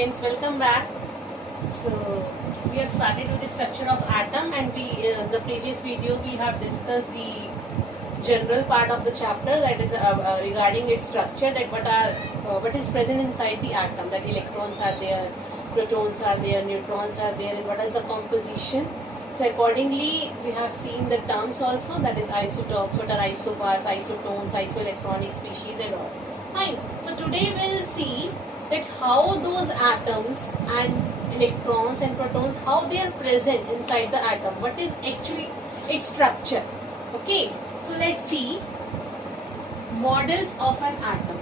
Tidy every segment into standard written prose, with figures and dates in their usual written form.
friends, welcome back. So we have started with the structure of atom, and we the previous video we have discussed the general part of the chapter, that is regarding its structure, that what is present inside the atom, that electrons are there, protons are there, neutrons are there, and what is the composition. So accordingly we have seen the terms also, that is isotopes, what are isobars, isotones, isoelectronic species and all. Fine. So today we'll see that how those atoms and electrons and protons, how they are present inside the atom, what is actually its structure. Okay, so let's see models of an atom.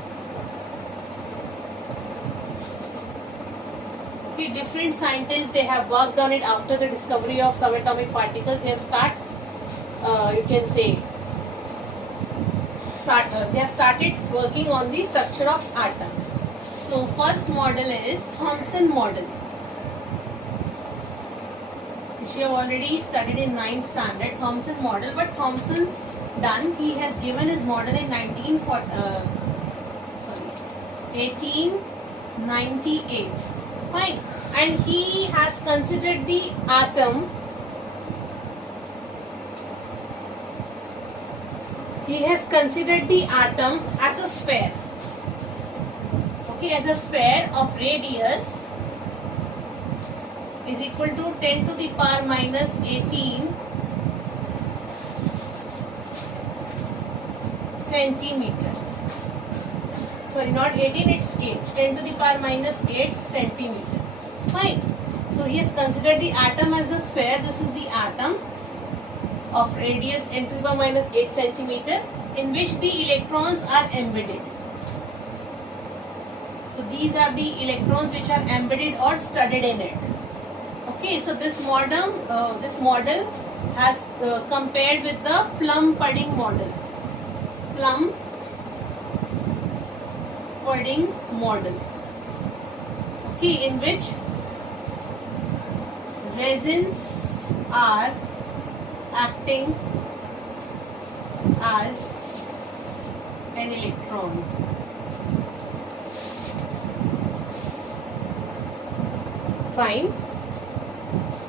Okay, different scientists, they have worked on it after the discovery of subatomic particles. They have they have started working on the structure of atom. So first model is Thomson model, which you have already studied in 9th standard. Thomson model, but Thomson he has given his model in 1898. Fine. And he has considered the atom, as a sphere. Okay, as a sphere of radius is equal to 10 to the power minus 18 centimeter. Sorry, not 18, it's 8. 10 to the power minus 8 centimeter. Fine. So he has considered the atom as a sphere. This is the atom of radius 10 to the power minus 8 centimeter, in which the electrons are embedded. So these are the electrons which are embedded or studied in it. Okay, so this model has compared with the Plum-Pudding model. Plum-Pudding model. Okay, in which resins are acting as an electron. Fine.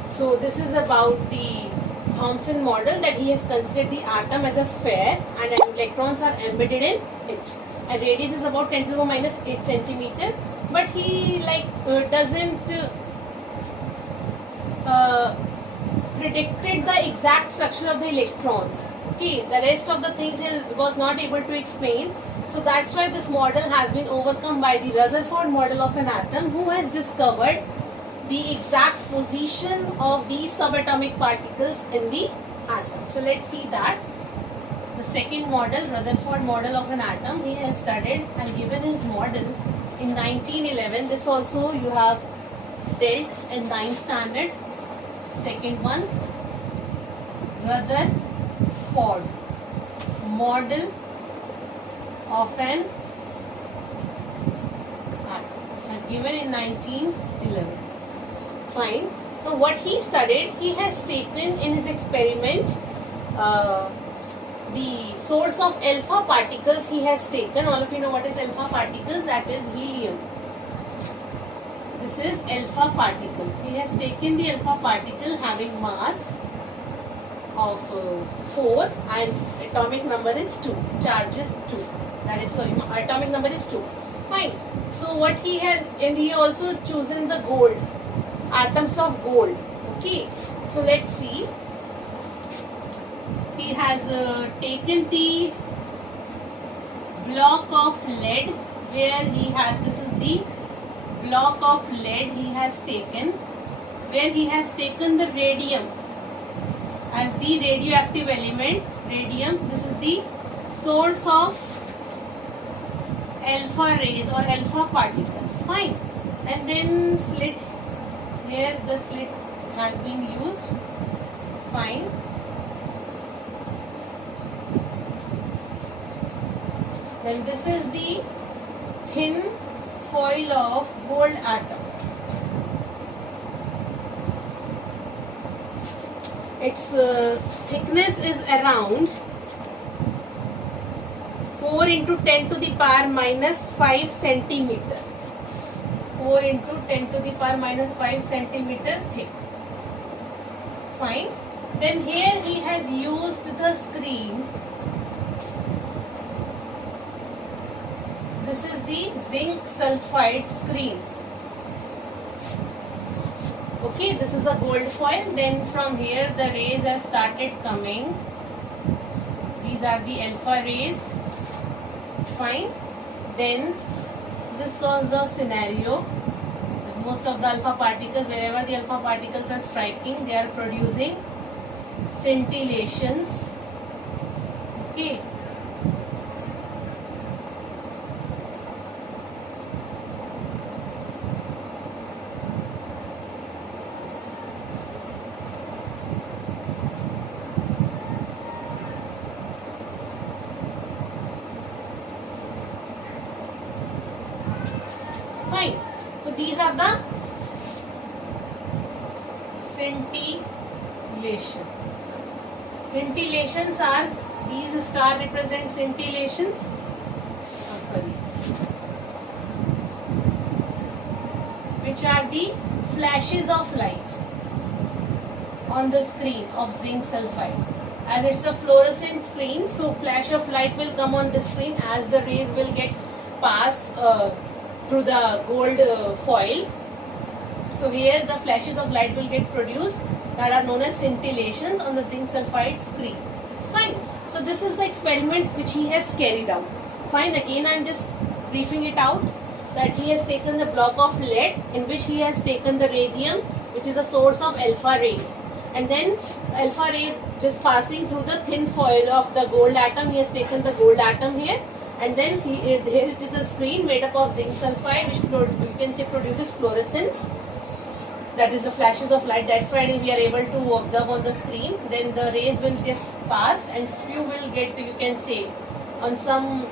So this is about the Thomson model, that he has considered the atom as a sphere and electrons are embedded in it, and radius is about 10 to the power minus 8 centimeter. But he doesn't predicted the exact structure of the electrons. Okay, the rest of the things he was not able to explain. So that's why this model has been overcome by the Rutherford model of an atom, who has discovered the exact position of these subatomic particles in the atom. So let's see that. The second model, Rutherford model of an atom, he has studied and given his model in 1911. This also you have dealt in 9th standard. Second one, Rutherford model of an atom, has given in 1911. Fine. So what he studied, he has taken in his experiment the source of alpha particles. He has taken, all of you know what is alpha particles, that is helium. This is alpha particle. He has taken the alpha particle having mass of 4 and atomic number is 2, charge is 2. That is, sorry, atomic number is 2. Fine. So what he has, and he also chosen the gold, atoms of gold. Okay, so let's see. He has taken the block of lead, where he has, this is the block of lead he has taken, where he has taken the radium as the radioactive element. Radium, this is the source of alpha rays or alpha particles. Fine. And then slit, here the slit has been used. Fine. Then this is the thin foil of gold atom. Its thickness is around 4 into 10 to the power minus 5 centimeter. 4 4 into 10 to the power minus 5 centimeter thick. Fine. Then here he has used the screen. This is the zinc sulfide screen. Okay, this is a gold foil. Then from here the rays have started coming. These are the alpha rays. Fine. Then this was the scenario. Most of the alpha particles, wherever the alpha particles are striking, they are producing scintillations. Okay. Fine. So these are the scintillations. Scintillations are, these star represent scintillations. Oh, sorry. Which are the flashes of light on the screen of zinc sulfide. As it's a fluorescent screen, so flash of light will come on the screen as the rays will get pass through the gold foil. So here the flashes of light will get produced that are known as scintillations on the zinc sulfide screen. Fine. So this is the experiment which he has carried out. Fine. Again I am just briefing it out that he has taken the block of lead in which he has taken the radium, which is a source of alpha rays, and then alpha rays just passing through the thin foil of the gold atom. He has taken the gold atom here, and then here it is a screen made up of zinc sulfide, which you can say produces fluorescence. That is the flashes of light. That's why we are able to observe on the screen. Then the rays will just pass, and few will get, you can say, on some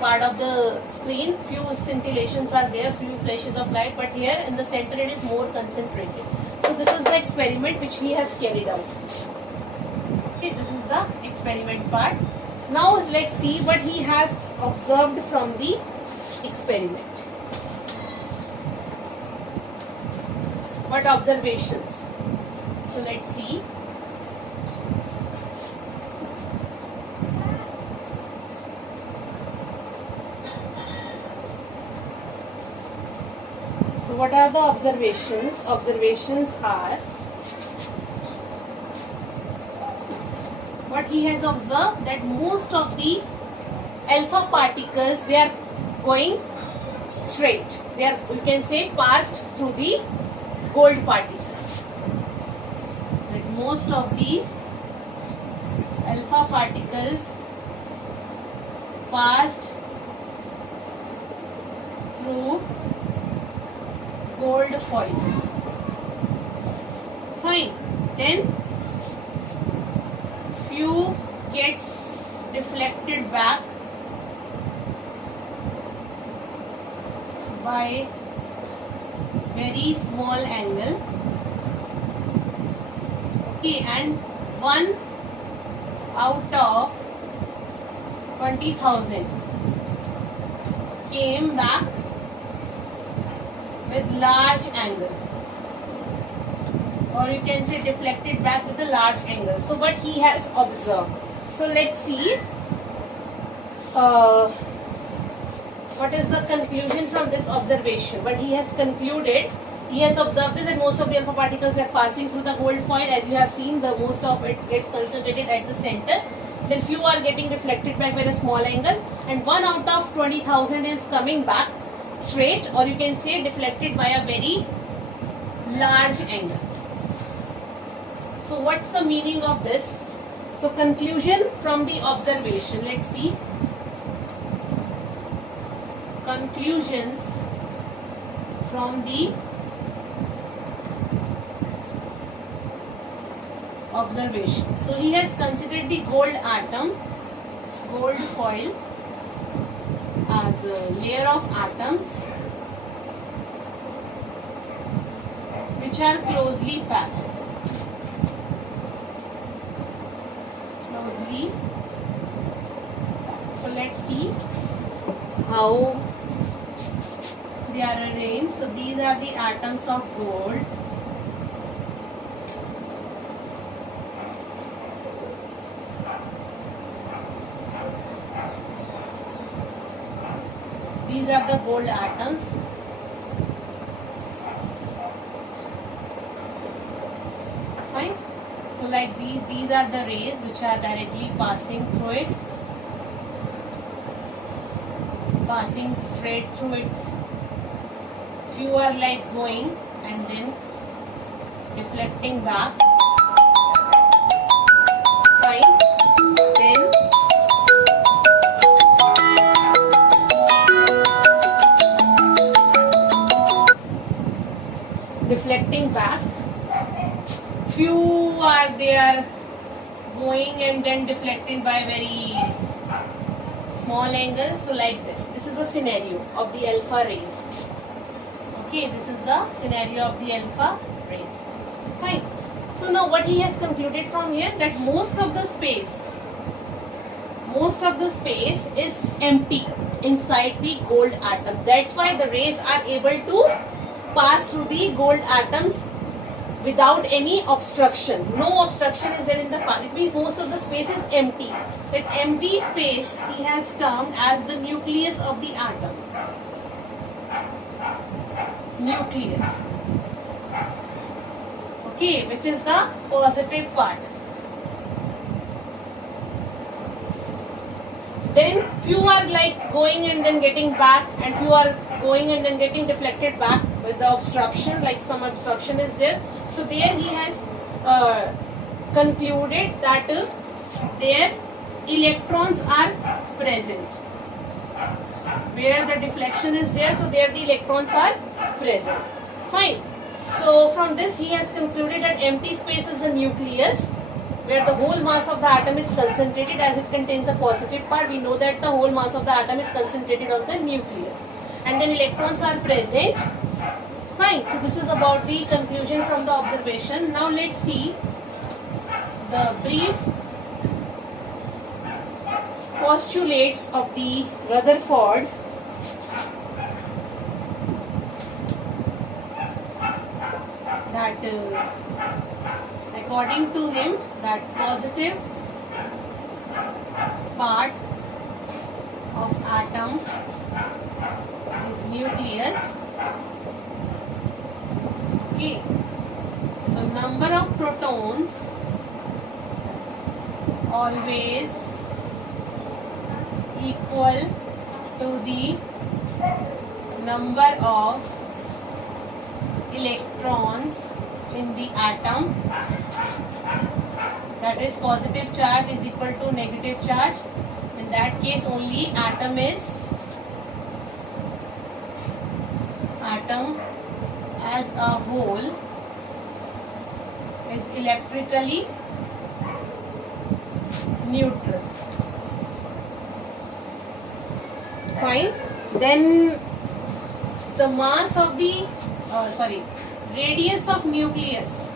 part of the screen, few scintillations are there, few flashes of light, but here in the center it is more concentrated. So this is the experiment which he has carried out. Okay, this is the experiment part. Now let's see what he has observed from the experiment. What observations? So let's see. So what are the observations? Observations are, what he has observed, that most of the alpha particles, they are going straight. They are, you can say, passed through the gold particles. That most of the alpha particles passed through gold foil. Fine. Then few gets deflected back by very small angle. Okay, and one out of 20,000 came back with large angle, or you can say deflected back with a large angle. So what he has observed. So let's see what is the conclusion from this observation. What he has concluded, he has observed is that most of the alpha particles are passing through the gold foil. As you have seen, the most of it gets concentrated at the center. Then few are getting reflected back by a small angle, and 1 out of 20,000 is coming back straight, or you can say deflected by a very large angle. So what's the meaning of this? So conclusion from the observation. Let's see. Conclusions from the observation. So he has considered the gold atom, gold foil, as a layer of atoms which are closely packed. Closely packed. So let's see how they are arranged. So these are the atoms of gold. These are the gold atoms. Fine. So like these are the rays which are directly passing through it, passing straight through it. Few are like going and then deflecting back. Fine. Then deflecting back. Few are there going and then deflecting by very small angle. So like this is a scenario of the alpha rays. Okay, this is the scenario of the alpha rays. Fine. So now what he has concluded from here, that most of the space is empty inside the gold atoms. That's why the rays are able to pass through the gold atoms without any obstruction. No obstruction is there in the path. It means most of the space is empty. That empty space he has termed as the nucleus of the atom. Nucleus. Okay, which is the positive part. Then few are like going and then getting back, and few are going and then getting deflected back with the obstruction, like some obstruction is there. So there he has concluded that their electrons are present. Where the deflection is there, so there the electrons are present. Fine. So from this he has concluded that empty space is the nucleus, where the whole mass of the atom is concentrated, as it contains a positive part. We know that the whole mass of the atom is concentrated on the nucleus. And then electrons are present. Fine. So this is about the conclusion from the observation. Now let's see the brief postulates of the Rutherford. That according to him, that positive part of atom is nucleus. Okay. So number of protons always equal to the number of electrons in the atom. That is, positive charge is equal to negative charge. In that case only atom as a whole is electrically neutral. Fine. Then the mass of the radius of nucleus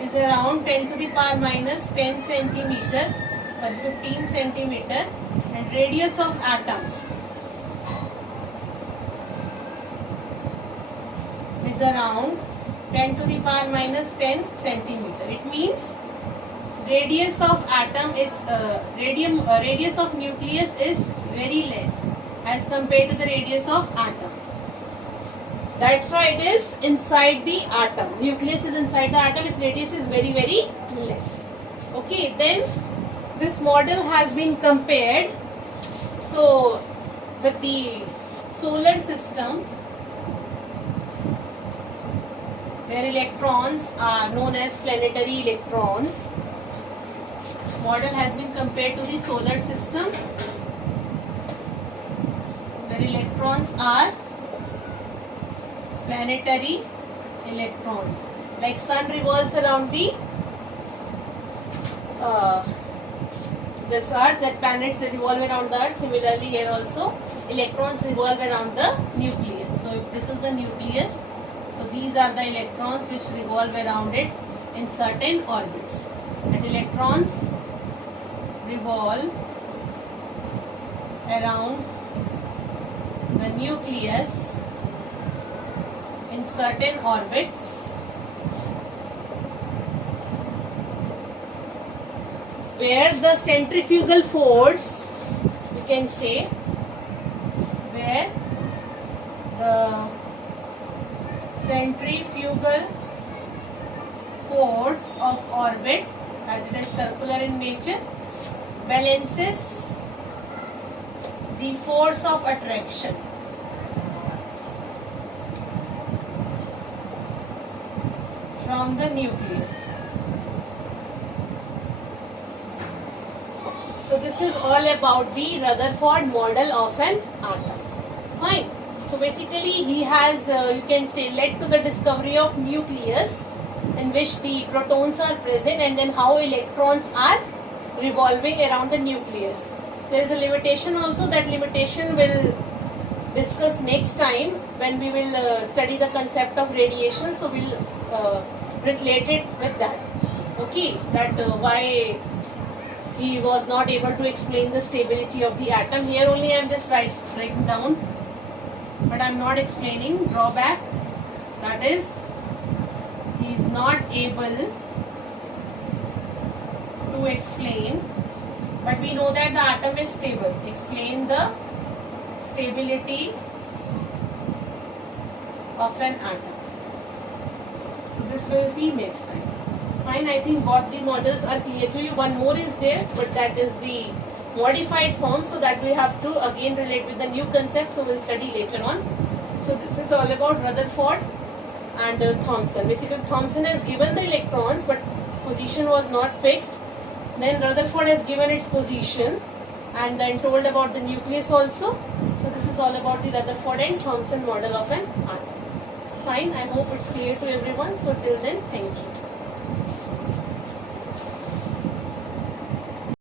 is around 10 to the power minus 10 centimeter, 15 centimeter, and radius of atom is around 10 to the power minus 10 centimeter. It means radius of atom is radius of nucleus is very less as compared to the radius of atom. That's why it is inside the atom. Nucleus is inside the atom. Its radius is very, very less. Okay, then this model has been compared with the solar system, where electrons are known as planetary electrons. Model has been compared to the solar system, where electrons are planetary electrons. Like sun revolves around the this earth, that planets revolve around the earth. Similarly here also electrons revolve around the nucleus. So if this is the nucleus, so these are the electrons which revolve around it in certain orbits. And electrons revolve around the nucleus in certain orbits where the centrifugal force, we can say, where the centrifugal force of orbit, as it is circular in nature, balances the force of attraction. From the nucleus. So this is all about the Rutherford model of an atom. Fine. So basically he has, you can say, led to the discovery of nucleus in which the protons are present, and then how electrons are revolving around the nucleus. There is a limitation also. That limitation will discuss next time when we will study the concept of radiation. So we'll relate it with that. Okay, that why he was not able to explain the stability of the atom. Here only I am just writing down, but I am not explaining drawback. That is, he is not able to explain, but we know that the atom is stable. Explain the stability of an atom. So this we'll see next time. Fine, I think both the models are clear to you. One more is there, but that is the modified form, so that we have to again relate with the new concept, so we'll study later on. So this is all about Rutherford and Thomson. Basically Thomson has given the electrons, but position was not fixed. Then Rutherford has given its position and then told about the nucleus also. So this is all about the Rutherford and Thomson model of an atom. Fine, I hope it's clear to everyone. So till then, thank you.